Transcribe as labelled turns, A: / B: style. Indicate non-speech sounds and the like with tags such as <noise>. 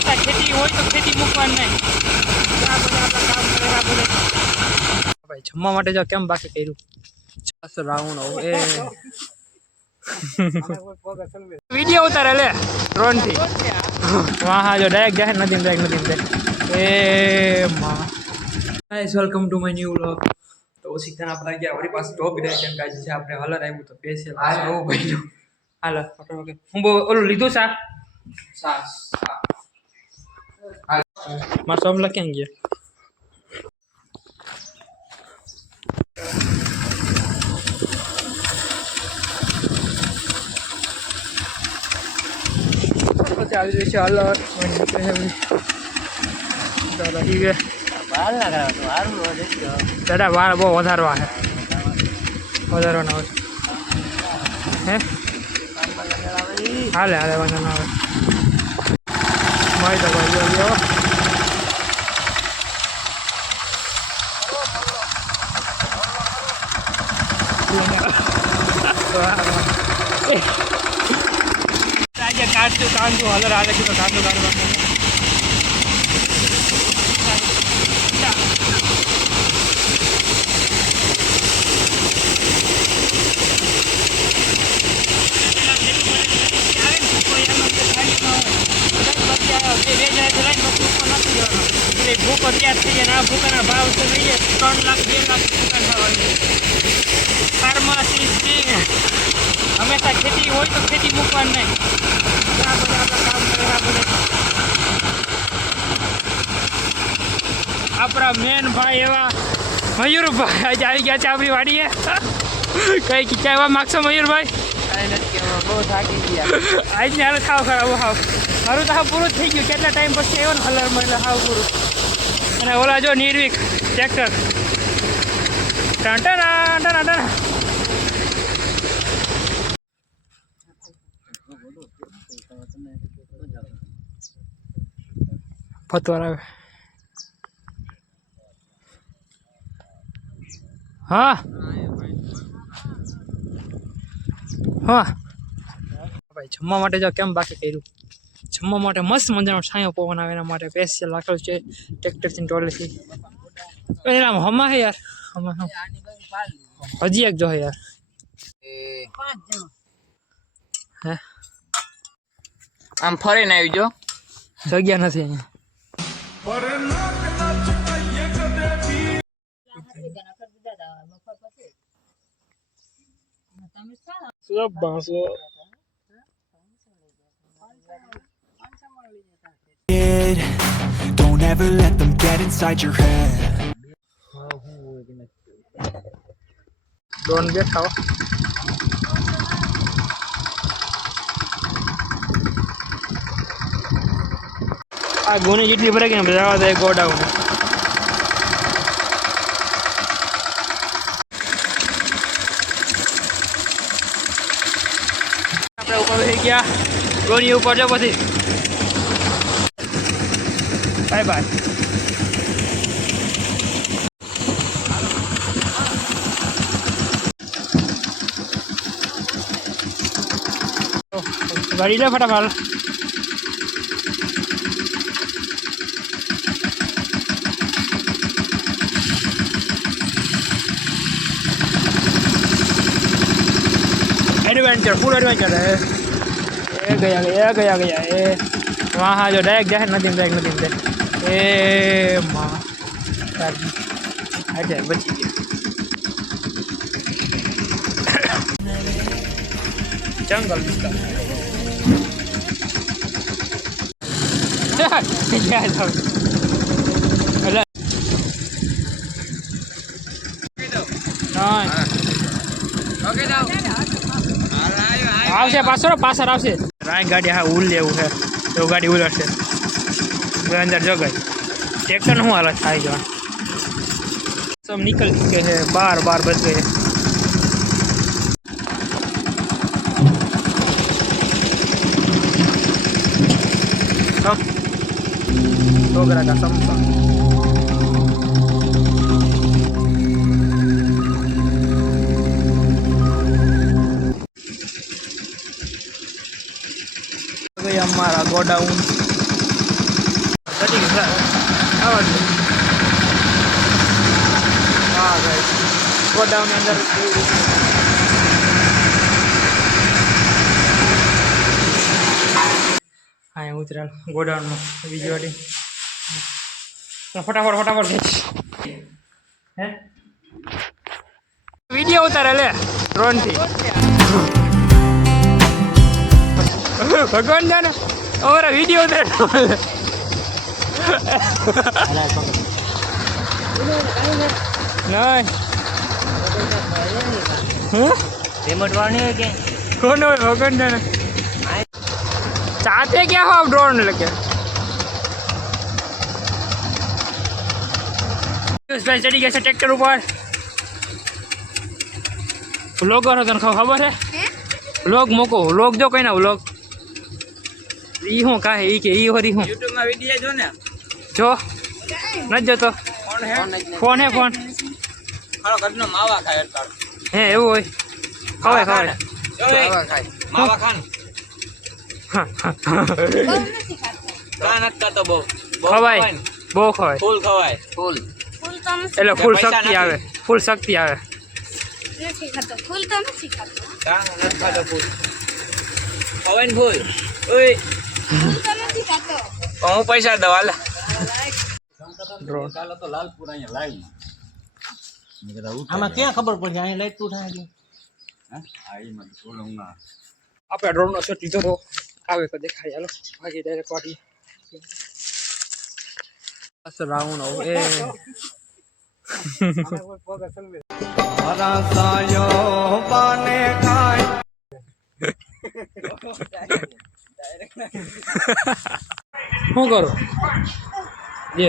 A: હંમેશા ખેતી હોય તો ખેતી મૂકવાની નહીં. આ બધા આપણા કામ કરેલા બધે ભાઈ જમવા માટે જો કેમ બાકી કર્યું? બસ રાઉન્ડ એ. વીડિયો ઉતારે લે ડ્રોનથી વાહ હા જો ડાયરેક્ટ જાય નથી ડાયરેક્ટ નથી એ માં. Guys welcome to my new vlog તો સીધા આપણે ગયા વળી પાસે ટોપ ડાયરેક્ટ ગાઈસ છે આપણે હલર આવ્યું તો પેસે આવો ભાઈ હાલો ઓકે હું બહુ ઓલું લીધું શાક. મારા સોમલા ક્યાં ગયા આવી રહી છે છે દાદા, વાળ બહુ વધારવા છે. વધારવાના હોય. હે? હાલે હાલે, વાંધો ના આવે. મારી તો ભાઈ જો લ્યો આજે કાઢતું કાઢતું હલર હાલે છે તો કાઢતું કાઢવાનું ભૂખ ત્યાં થઈ જાય આ ભૂખાના ભાવ તો જાય ત્રણ લાખ બે લાખ ભૂકા થવા ફાર્માસી સિંગ હંમેશા ખેતી હોય તો ખેતી મૂકવાની નહીં આ બધા આપણા કામ કરે આ બધા આપણા મેન ભાઈ એવા મયુરભાઈ આજે આવી ગયા છે આપણી વાડીએ કઈ કહેવા માગશો મયુરભાઈ આજ ને હાલ ખાવ ખરાબ હાવ. મારું તો હાવ પૂરું થઈ ગયું. કેટલા ટાઈમ પછી આવ્યો ને હલર મળે હાવ પૂરું. અને ઓલા જો નિર્વિક ટ્રેક્ટર ફતવાર આવે. હા. હા. ભાઈ જમવા માટે જો કેમ બાકી કર્યું? જમવા માટે મસ્ત મજાનો છાંયો પવન આવે એના માટે. સ્પેશિયલ રાખેલું છે ટ્રેક્ટરથી ટોલેથી એના હમા હે યાર? હમા હમ. હજી એક જો હે યાર. હે?
B: આમ ફરીને આવી જો.
A: જગ્યા નથી અહીંયા.
C: Don't ever let them get inside your head.
A: Don't get out આ ગોની જેટલી ભરાઈ કે બધા આવા ગોડાઉન આપણે ઉપર થઈ ગયા ગોની ઉપર જો પછી बाय बाय गाड़ी ले फटाफट एडवेंचर फुल एडवेंचर है ए गया गया गया गया ए वहाँ जो डायरेक्ट जाए नदी में डायरेक्ट नदी में એ માં અચ્છા બચી ગયા. જંગલ વિસ્તાર. <laughs> આવશે પાછળ પાછળ આવશે. રાય ગાડી હા ઉલ લેવું છે. એવું ગાડી ઉલર છે पूरा अंदर जो गए ट्रैक्टर नहीं वाला था जो सब निकल चुके हैं बार बार बच गए डोगरा का समोसा हमारा गोडाउन ગોડાઉનની અંદર હા, એ ઉતરેલ ગોડાઉનમાં. બીજી વાટી ફટાફટ ફટાફટ હે? વીડિયો ઉતારે, લે ડ્રોનથી ભગવાન જાને અમારા વીડિયો ઉતારે. નહીં હું
B: રિમોટ વાળની કે?
A: કોણ હોય? ભગવાન જાણે ચાતે ક્યાં હો ડ્રોન લગે? ભાઈ ચડી ગયા છે ટ્રેક્ટર ઉપર. વ્લોગ કરો તને ખબર છે? વ્લોગ મૂકો. વ્લોગ જો કઈ ના વ્લોગ ઈ હું કાહે ઈ કે ઈ હોરી હું
B: યુટ્યુબમાં વીડિયો જો. ને
A: જો નથી જોતો.
B: હે?
A: ફોન હે ફોન
B: ઘરનો માવા ખાય અટકાળ
A: હે એવું હોય? ખવાય ખવાય.
B: માવા ખાય. માવા ખાન. કાન તો બહુ.
A: ખવાય. બહુ ખવાય.
B: ફૂલ ખવાય. ફૂલ.
D: ફૂલ તો નથી
A: એટલે ફૂલ શક્તિ આવે. ફૂલ શક્તિ આવે.
D: નથી ખાતો. ફૂલ તો નથી ખાતો.
B: કાન નથી ખાતો ફૂલ. ખવાય ફૂલ. ઓય.
D: ફૂલ તો નથી ખાતો.
B: હું પૈસા દવા લાલપુર અહીંયા
A: ડ્રોન
E: આમાં ક્યાં ખબર પડશે અહીં લાઈટ તું થાય
A: આપણે ડ્રોન નો શોટ લીધો તો આવે તો દેખાય હાલો ભાગી ડાયરેક્ટ વાટી બસ રાઉન્ડ એ શું કરું જે